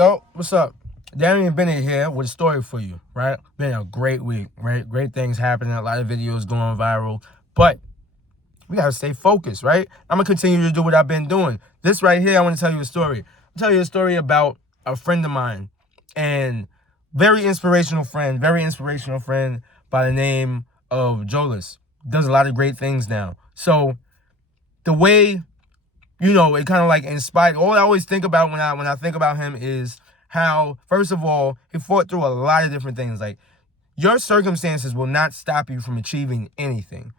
Yo, what's up? Darian Bennett here with a story for you, right? Been a great week, right? Great things happening, a lot of videos going viral, but we gotta stay focused, right? I'm gonna continue to do what I've been doing. This right here, I wanna tell you a story. I'll tell you a story about a friend of mine, and very inspirational friend by the name of Jolis. Does a lot of great things now. So the way it kind of like inspired. All I always think about when I think about him is how, first of all, he fought through a lot of different things. Like, your circumstances will not stop you from achieving anything.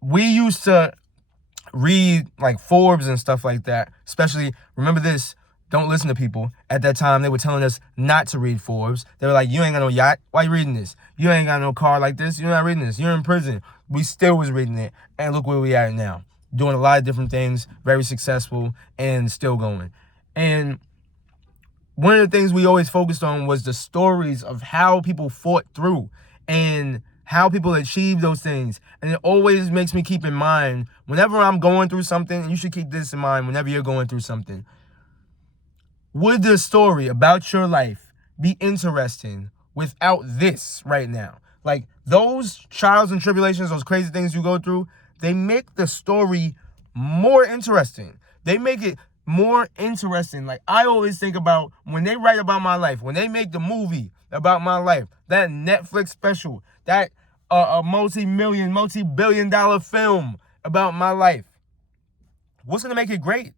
We used to read like Forbes and stuff like that. Especially, remember this, don't listen to people. At that time, they were telling us not to read Forbes. They were like, you ain't got no yacht. Why you reading this? You ain't got no car like this. You're not reading this. You're in prison. We still was reading it. And look where we at now. Doing a lot of different things, very successful, and still going. And one of the things we always focused on was the stories of how people fought through and how people achieved those things. And it always makes me keep in mind, whenever I'm going through something, and you should keep this in mind whenever you're going through something, would the story about your life be interesting without this right now? Like, those trials and tribulations, those crazy things you go through, they make the story more interesting. They make it more interesting. Like, I always think about when they write about my life, when they make the movie about my life, that Netflix special, that a multi-billion dollar film about my life. What's going to make it great?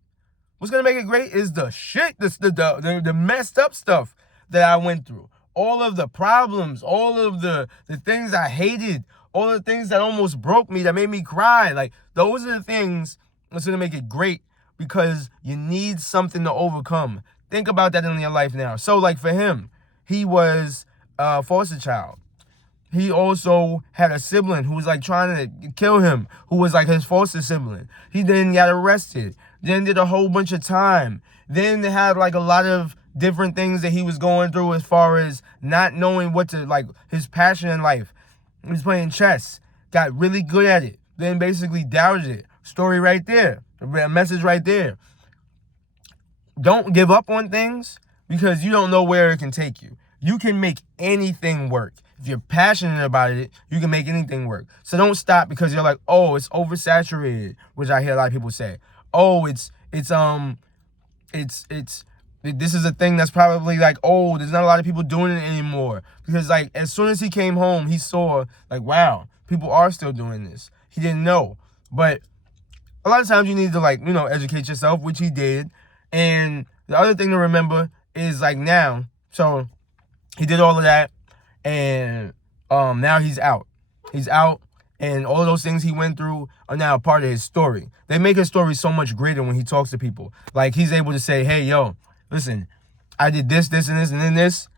What's going to make it great is the shit, the messed up stuff that I went through. All of the problems, all of the things I hated, all the things that almost broke me, that made me cry. Like, those are the things that's going to make it great, because you need something to overcome. Think about that in your life now. So, like, for him, he was a foster child. He also had a sibling who was, like, trying to kill him, who was, like, his foster sibling. He then got arrested, then did a whole bunch of time. Then they had, like, a lot of different things that he was going through as far as not knowing what to, like, his passion in life. He was playing chess, got really good at it, then basically doubted it. Story right there, a message right there. Don't give up on things because you don't know where it can take you. You can make anything work. If you're passionate about it, you can make anything work. So don't stop because you're like, oh, it's oversaturated, which I hear a lot of people say. Oh, this is a thing that's probably like, oh, there's not a lot of people doing it anymore. Because, like, as soon as he came home, he saw, like, wow, people are still doing this. He didn't know. But a lot of times you need to, like, educate yourself, which he did. And the other thing to remember is, like, now, so he did all of that, and now he's out. He's out, and all of those things he went through are now a part of his story. They make his story so much greater when he talks to people. Like, he's able to say, hey, yo, listen, I did this, and this, and then this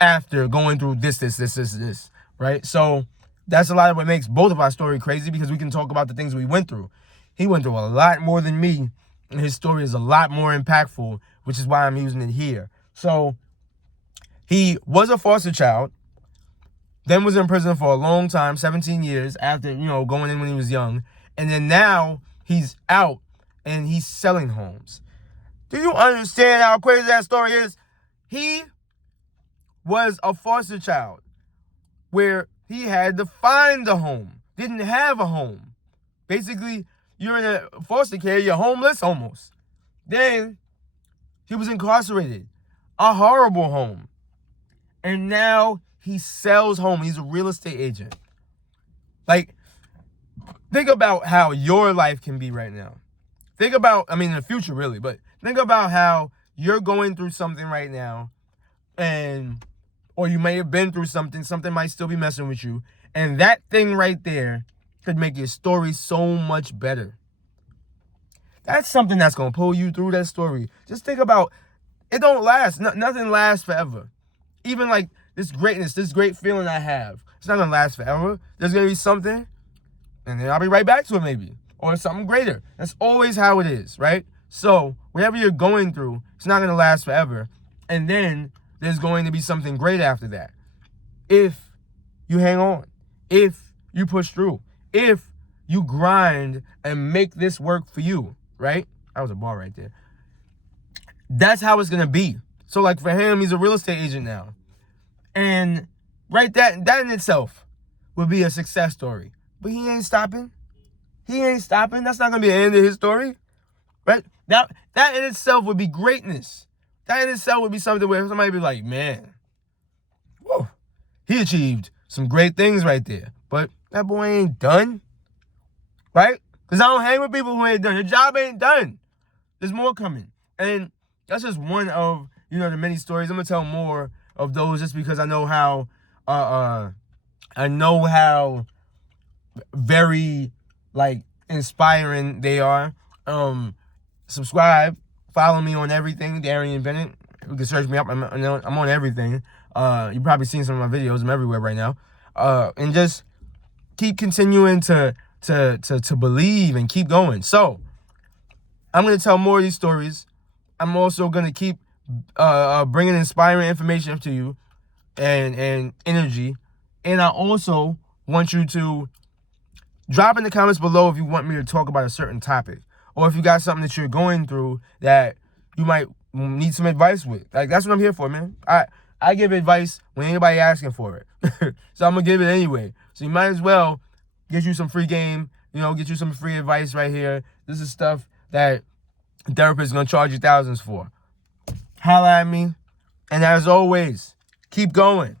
after going through this, right? So that's a lot of what makes both of our story crazy, because we can talk about the things we went through. He went through a lot more than me, and his story is a lot more impactful, which is why I'm using it here. So he was a foster child, then was in prison for a long time, 17 years after, going in when he was young. And then now he's out and he's selling homes. Do you understand how crazy that story is? He was a foster child where he had to find a home, didn't have a home. Basically, you're in a foster care, you're homeless almost. Then he was incarcerated, a horrible home. And now he sells home. He's a real estate agent. Like, think about how your life can be right now. Think about, in the future really, but think about how you're going through something right now, or you may have been through something might still be messing with you, and that thing right there could make your story so much better. That's something that's going to pull you through that story. Just think about, it don't last. Nothing lasts forever. Even like this greatness, this great feeling I have, it's not going to last forever. There's going to be something, and then I'll be right back to it maybe, or something greater. That's always how it is, right? So whatever you're going through, it's not going to last forever. And then there's going to be something great after that. If you hang on, if you push through, if you grind and make this work for you, right? That was a bar right there. That's how it's going to be. So like for him, he's a real estate agent now. And right, that in itself would be a success story. But he ain't stopping. He ain't stopping. That's not gonna be the end of his story. Right? That in itself would be greatness. That in itself would be something where somebody would be like, man, whoa, he achieved some great things right there. But that boy ain't done. Right? Because I don't hang with people who ain't done. Your job ain't done. There's more coming. And that's just one of, the many stories. I'm going to tell more of those just because I know how very, like, inspiring they are. Subscribe. Follow me on everything, Darian Bennett. You can search me up. I'm on everything. You've probably seen some of my videos. I'm everywhere right now. And just keep continuing to believe and keep going. So I'm going to tell more of these stories. I'm also going to keep bringing inspiring information up to you and energy. And I also want you to drop in the comments below if you want me to talk about a certain topic, or if you got something that you're going through that you might need some advice with. Like, that's what I'm here for, man. I give advice when anybody asking for it. So I'm going to give it anyway. So you might as well get you some free game, get you some free advice right here. This is stuff that a therapist is going to charge you thousands for. Holla at me. And as always, keep going.